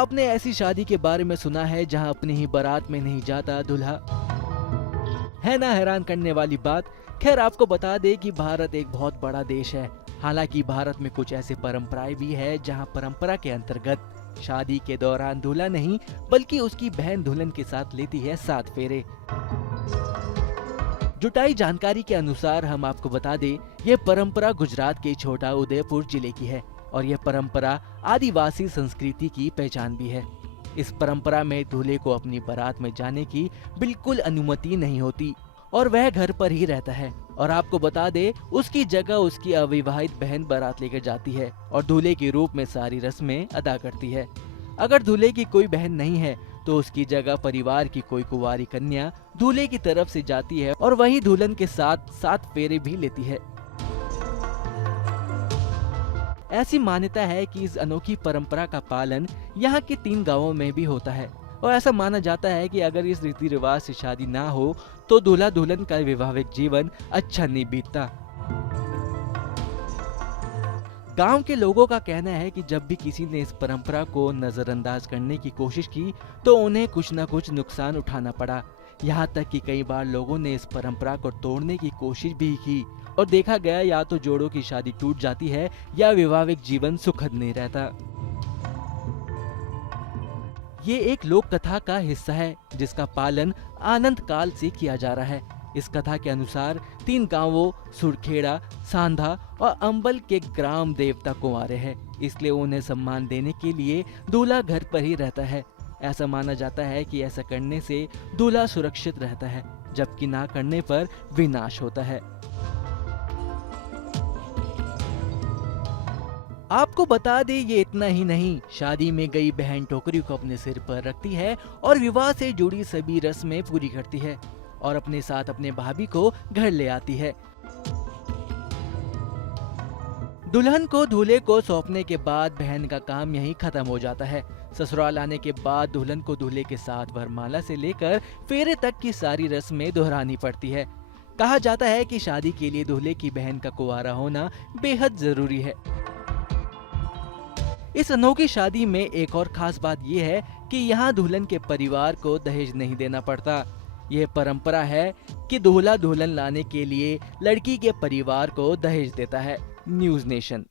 आपने ऐसी शादी के बारे में सुना है जहां अपनी ही बारात में नहीं जाता दूल्हा? है ना हैरान करने वाली बात। खैर आपको बता दे कि भारत एक बहुत बड़ा देश है। हालांकि भारत में कुछ ऐसी परंपराएं भी है जहां परंपरा के अंतर्गत शादी के दौरान दूल्हा नहीं बल्कि उसकी बहन दुल्हन के साथ लेती है 7 फेरे। जुटाई जानकारी के अनुसार हम आपको बता दें, यह परंपरा गुजरात के छोटा उदयपुर जिले की है और यह परंपरा आदिवासी संस्कृति की पहचान भी है। इस परंपरा में दूल्हे को अपनी बारात में जाने की बिल्कुल अनुमति नहीं होती और वह घर पर ही रहता है। और आपको बता दे, उसकी जगह उसकी अविवाहित बहन बारात लेकर जाती है और दूल्हे के रूप में सारी रस्में अदा करती है। अगर दूल्हे की कोई बहन नहीं है तो उसकी जगह परिवार की कोई कुंवारी कन्या दूल्हे की तरफ से जाती है और वही दुल्हन के साथ 7 फेरे भी लेती है। ऐसी मान्यता है कि इस अनोखी परंपरा का पालन यहाँ के 3 गांवों में भी होता है और ऐसा माना जाता है कि अगर इस रीति रिवाज से शादी ना हो तो दूल्हा दुल्हन का वैवाहिक जीवन अच्छा नहीं बीतता। गांव के लोगों का कहना है कि जब भी किसी ने इस परंपरा को नजरअंदाज करने की कोशिश की तो उन्हें कुछ न कुछ नुकसान उठाना पड़ा। यहाँ तक कि कई बार लोगों ने इस परंपरा को तोड़ने की कोशिश भी की और देखा गया या तो जोड़ों की शादी टूट जाती है या वैवाहिक जीवन सुखद नहीं रहता। ये एक लोक कथा का हिस्सा है जिसका पालन आनंद काल से किया जा रहा है। इस कथा के अनुसार 3 गांवों सुरखेड़ा, सांधा और अंबल के ग्राम देवता कुंवारे हैं, इसलिए उन्हें सम्मान देने के लिए दूल्हा घर पर ही रहता है। ऐसा माना जाता है कि ऐसा करने से दूल्हा सुरक्षित रहता है, जबकि ना करने पर विनाश होता है। आपको बता दे, ये इतना ही नहीं, शादी में गई बहन टोकरी को अपने सिर पर रखती है और विवाह से जुड़ी सभी रस्में पूरी करती है और अपने साथ अपने भाभी को घर ले आती है। दुल्हन को दूल्हे को सौंपने के बाद बहन का काम यहीं खत्म हो जाता है। ससुराल आने के बाद दुल्हन को दूल्हे के साथ वरमाला से लेकर फेरे तक की सारी रस्में दोहरानी पड़ती है। कहा जाता है कि शादी के लिए दूल्हे की बहन का कुंवारा होना बेहद जरूरी है। इस अनोखी शादी में एक और खास बात यह है कि यहाँ दुल्हन के परिवार को दहेज नहीं देना पड़ता। यह परंपरा है कि दूल्हा दुल्हन लाने के लिए लड़की के परिवार को दहेज देता है। News nation.